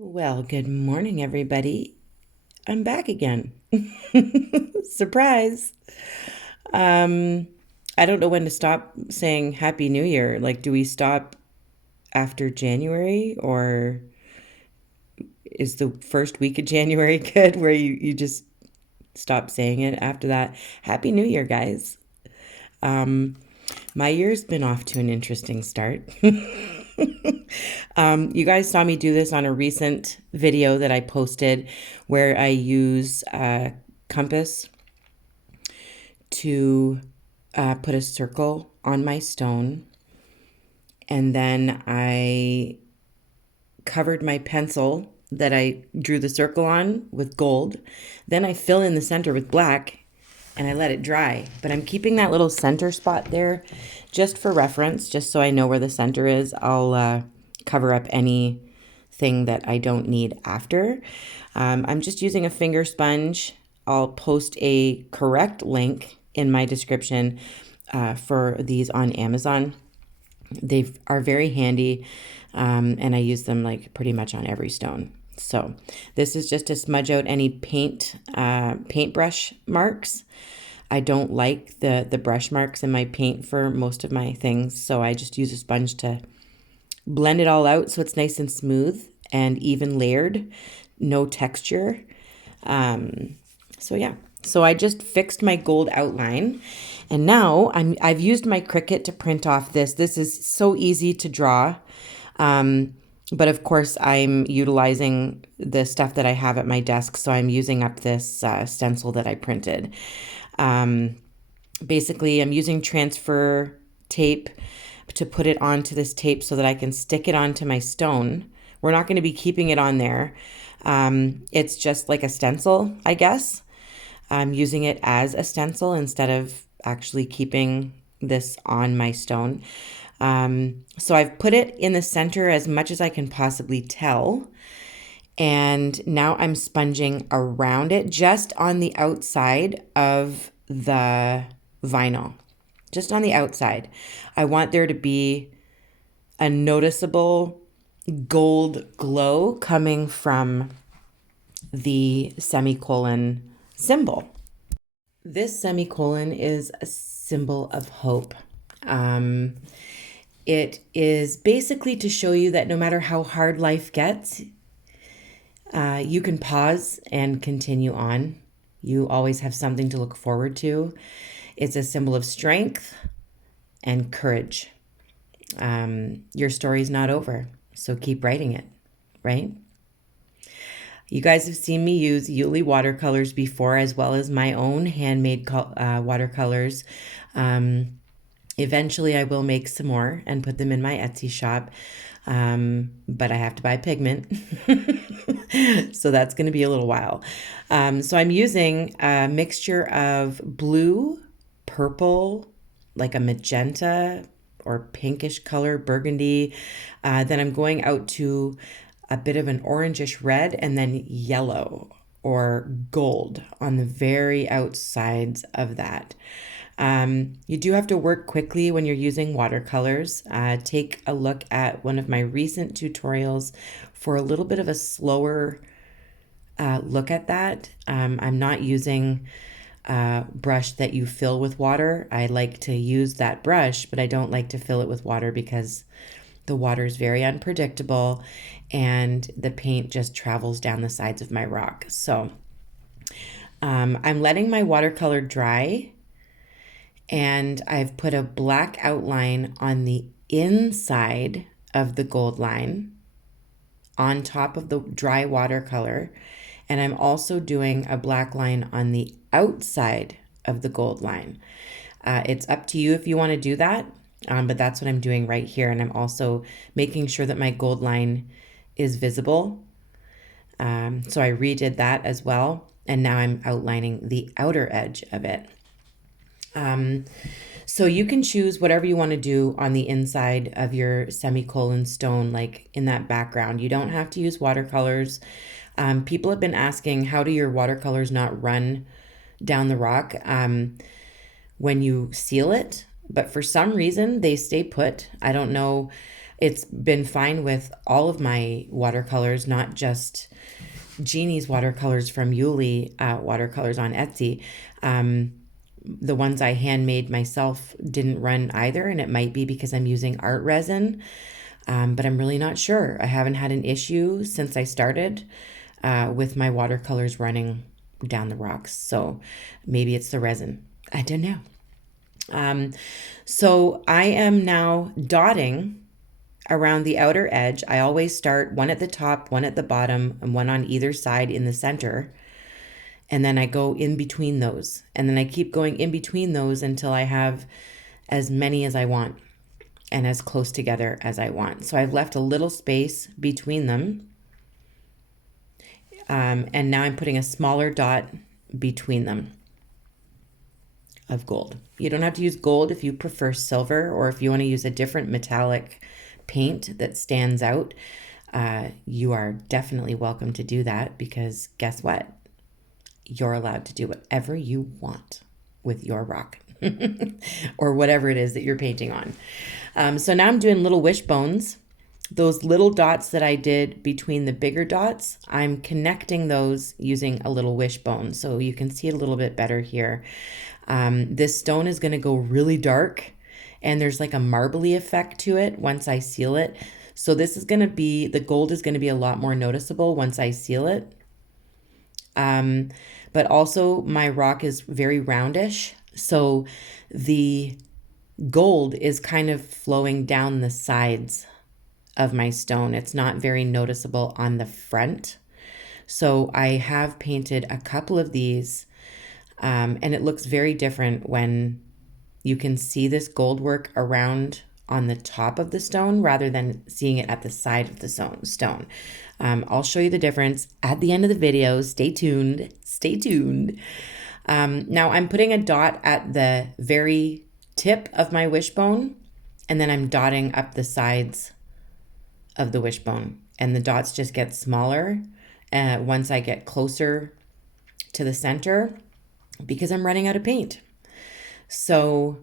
Well, good morning, everybody. I'm back again. Surprise. Um, I don't know when to stop saying Happy New Year. Like, do we stop after January, or is the first week of January good where you just stop saying it after that? Happy New Year, guys. Um, my year's been off to an interesting start. You guys saw me do this on a recent video that I posted where I use a compass to put a circle on my stone. And then I covered my pencil that I drew the circle on with gold. Then I fill in the center with black and I let it dry. But I'm keeping that little center spot there just for reference, just so I know where the center is. I'll cover up anything that I don't need after. I'm just using a finger sponge. I'll post a correct link in my description for these on Amazon. They are very handy, and I use them like pretty much on every stone. So this is just to smudge out any paintbrush marks. I don't like the brush marks in my paint for most of my things, so I just use a sponge to blend it all out so it's nice and smooth and even layered, no texture. So yeah, so I just fixed my gold outline, and now I've used my Cricut to print off this. This is so easy to draw. But of course, I'm utilizing the stuff that I have at my desk, so I'm using up this stencil that I printed. Basically, I'm using transfer tape to put it onto this tape so that I can stick it onto my stone. We're not going to be keeping it on there. It's just like a stencil, I guess. I'm using it as a stencil instead of actually keeping this on my stone. So I've put it in the center as much as I can possibly tell. And now I'm sponging around it just on the outside of the vinyl, just on the outside. I want there to be a noticeable gold glow coming from the semicolon symbol. This semicolon is a symbol of hope. It is basically to show you that no matter how hard life gets, you can pause and continue on. You always have something to look forward to. It's a symbol of strength and courage. Your story's not over, so keep writing it, right? You guys have seen me use Iuilewatercolours before, as well as my own handmade watercolors. Eventually, I will make some more and put them in my Etsy shop, but I have to buy pigment, so that's going to be a little while. So I'm using a mixture of blue, purple, like a magenta or pinkish color, burgundy. Then I'm going out to a bit of an orangish red, and then yellow or gold on the very outsides of that. You do have to work quickly when you're using watercolors. Take a look at one of my recent tutorials for a little bit of a slower look at that. I'm not using a brush that you fill with water. I like to use that brush, but I don't like to fill it with water because the water is very unpredictable and the paint just travels down the sides of my rock. So I'm letting my watercolor dry, and I've put a black outline on the inside of the gold line on top of the dry watercolor. And I'm also doing a black line on the outside of the gold line. It's up to you if you want to do that, but that's what I'm doing right here. And I'm also making sure that my gold line is visible. So I redid that as well. And now I'm outlining the outer edge of it. So you can choose whatever you want to do on the inside of your semicolon stone, like in that background. You don't have to use watercolors. People have been asking, how do your watercolors not run down the rock when you seal it? But for some reason, they stay put. I don't know. It's been fine with all of my watercolors, not just Jeannie's watercolors from Watercolors on Etsy. The ones I handmade myself didn't run either, and it might be because I'm using art resin, but I'm really not sure. I haven't had an issue since I started with my watercolors running down the rocks. So maybe it's the resin. I don't know. So I am now dotting around the outer edge. I always start one at the top, one at the bottom, and one on either side in the center. And then I go in between those. And then I keep going in between those until I have as many as I want and as close together as I want. So I've left a little space between them. And now I'm putting a smaller dot between them of gold. You don't have to use gold if you prefer silver, or if you want to use a different metallic paint that stands out. You are definitely welcome to do that, because guess what? You're allowed to do whatever you want with your rock or whatever it is that you're painting on. So now I'm doing little wishbones. Those little dots that I did between the bigger dots, I'm connecting those using a little wishbone. So you can see it a little bit better here. This stone is going to go really dark, and there's like a marbly effect to it once I seal it. So this is going to be, the gold is going to be a lot more noticeable once I seal it. But also my rock is very roundish. So the gold is kind of flowing down the sides of my stone. It's not very noticeable on the front. So I have painted a couple of these, and it looks very different when you can see this gold work around on the top of the stone rather than seeing it at the side of the stone. I'll show you the difference at the end of the video. Stay tuned. Stay tuned. Now I'm putting a dot at the very tip of my wishbone, and then I'm dotting up the sides of the wishbone, and the dots just get smaller once I get closer to the center, because I'm running out of paint. So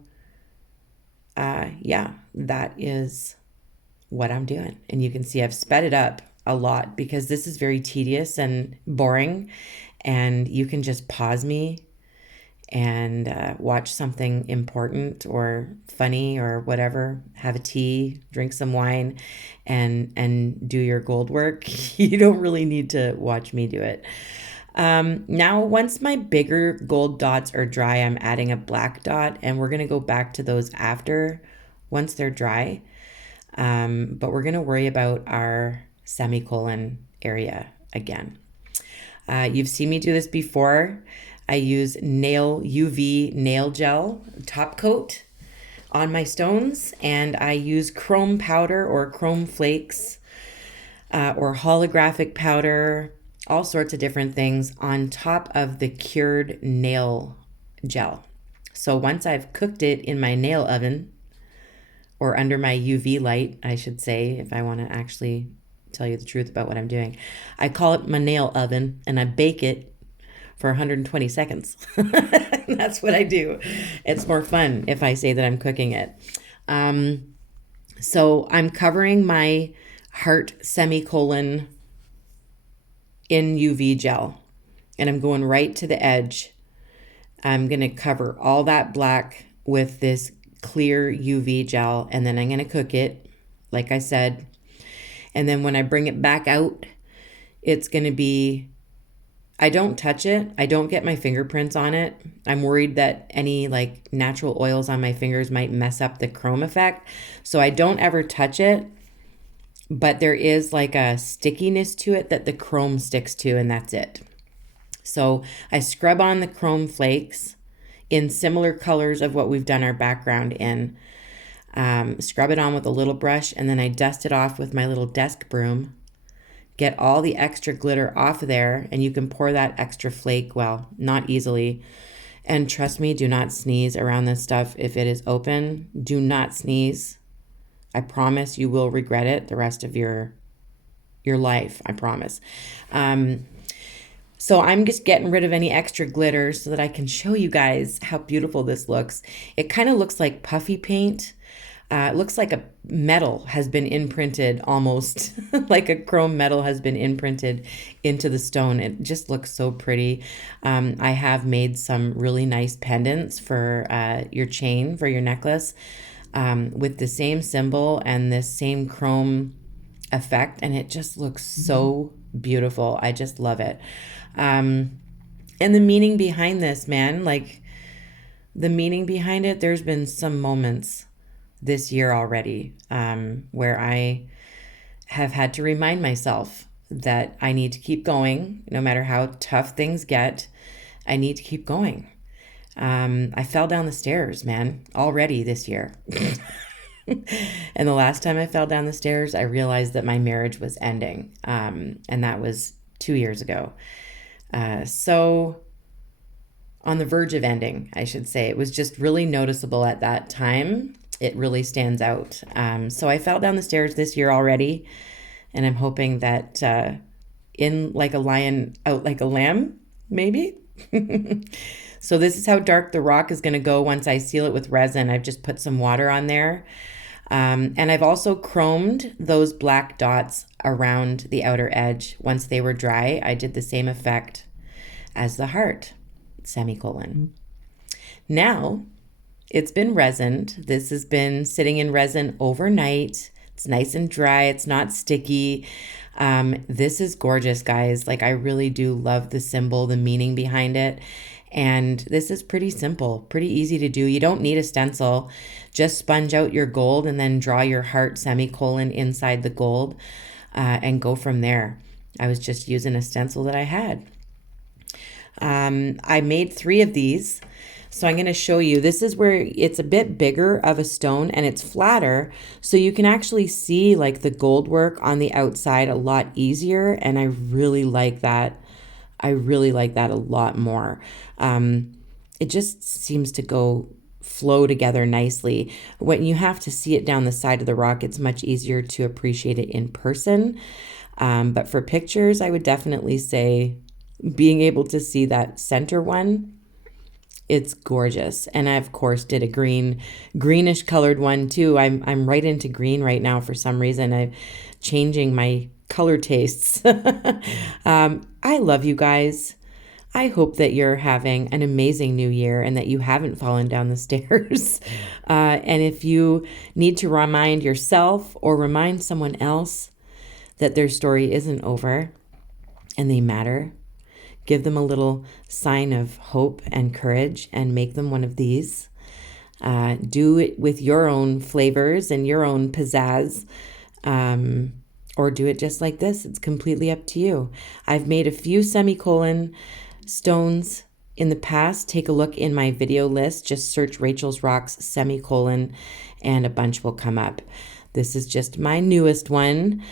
yeah, that is what I'm doing. And you can see I've sped it up a lot because this is very tedious and boring, and you can just pause me and watch something important or funny or whatever, have a tea, drink some wine, and do your gold work. You don't really need to watch me do it. Now, once my bigger gold dots are dry, I'm adding a black dot, and we're going to go back to those after, once they're dry. But we're going to worry about our semicolon area again. You've seen me do this before. I use UV nail gel top coat on my stones, and I use chrome powder or chrome flakes or holographic powder, all sorts of different things on top of the cured nail gel. So once I've cooked it in my nail oven, or under my UV light, I should say, if I want to actually tell you the truth about what I'm doing, I call it my nail oven, and I bake it for 120 seconds. That's what I do. It's more fun if I say that I'm cooking it. So I'm covering my heart semicolon in UV gel, and I'm going right to the edge. I'm going to cover all that black with this clear UV gel, and then I'm going to cook it, like I said. And then when I bring it back out, it's going to be, I don't touch it. I don't get my fingerprints on it. I'm worried that any like natural oils on my fingers might mess up the chrome effect. So I don't ever touch it, but there is like a stickiness to it that the chrome sticks to, and that's it. So I scrub on the chrome flakes in similar colors of what we've done our background in. Scrub it on with a little brush, and then I dust it off with my little desk broom. Get all the extra glitter off of there, and you can pour that extra flake, well, not easily. And trust me, do not sneeze around this stuff if it is open. Do not sneeze. I promise you will regret it the rest of your life, I promise. So I'm just getting rid of any extra glitter so that I can show you guys how beautiful this looks. It kind of looks like puffy paint. It looks like a metal has been imprinted almost, like a chrome metal has been imprinted into the stone. It just looks so pretty. I have made some really nice pendants for your chain, for your necklace, with the same symbol and this same chrome effect, and it just looks so beautiful. I just love it. And the meaning behind this, man, like the meaning behind it, there's been some moments this year already where I have had to remind myself that I need to keep going no matter how tough things get. I need to keep going. I fell down the stairs, man, already this year. And the last time I fell down the stairs, I realized that my marriage was ending. And that was 2 years ago. So on the verge of ending, I should say. It was just really noticeable at that time. It really stands out. So I fell down the stairs this year already, and I'm hoping that in like a lion, out like a lamb, maybe. So this is how dark the rock is going to go once I seal it with resin. I've just put some water on there. And I've also chromed those black dots around the outer edge. Once they were dry, I did the same effect as the heart, semicolon. Now, it's been resined. This has been sitting in resin overnight. It's nice and dry. It's not sticky. This is gorgeous, guys. Like, I really do love the symbol, the meaning behind it. And this is pretty simple, pretty easy to do. You don't need a stencil. Just sponge out your gold and then draw your heart semicolon inside the gold and go from there. I was just using a stencil that I had. I made 3 of these. So I'm going to show you. This is where it's a bit bigger of a stone and it's flatter. So you can actually see like the gold work on the outside a lot easier. And I really like that. I really like that a lot more. It just seems to flow together nicely. When you have to see it down the side of the rock, it's much easier to appreciate it in person. But for pictures, I would definitely say being able to see that center one, it's gorgeous. And I, of course, did a greenish colored one too. I'm right into green right now for some reason. I'm changing my color tastes. I love you guys. I hope that you're having an amazing new year and that you haven't fallen down the stairs. And if you need to remind yourself or remind someone else that their story isn't over and they matter, give them a little sign of hope and courage and make them one of these. Do it with your own flavors and your own pizzazz. Or do it just like this. It's completely up to you. I've made a few semicolon stones in the past. Take a look in my video list. Just search Rachel's Rocks semicolon and a bunch will come up. This is just my newest one.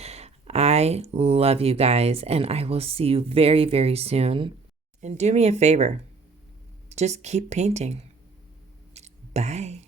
I love you guys and I will see you very, very soon. And do me a favor. Just keep painting. Bye.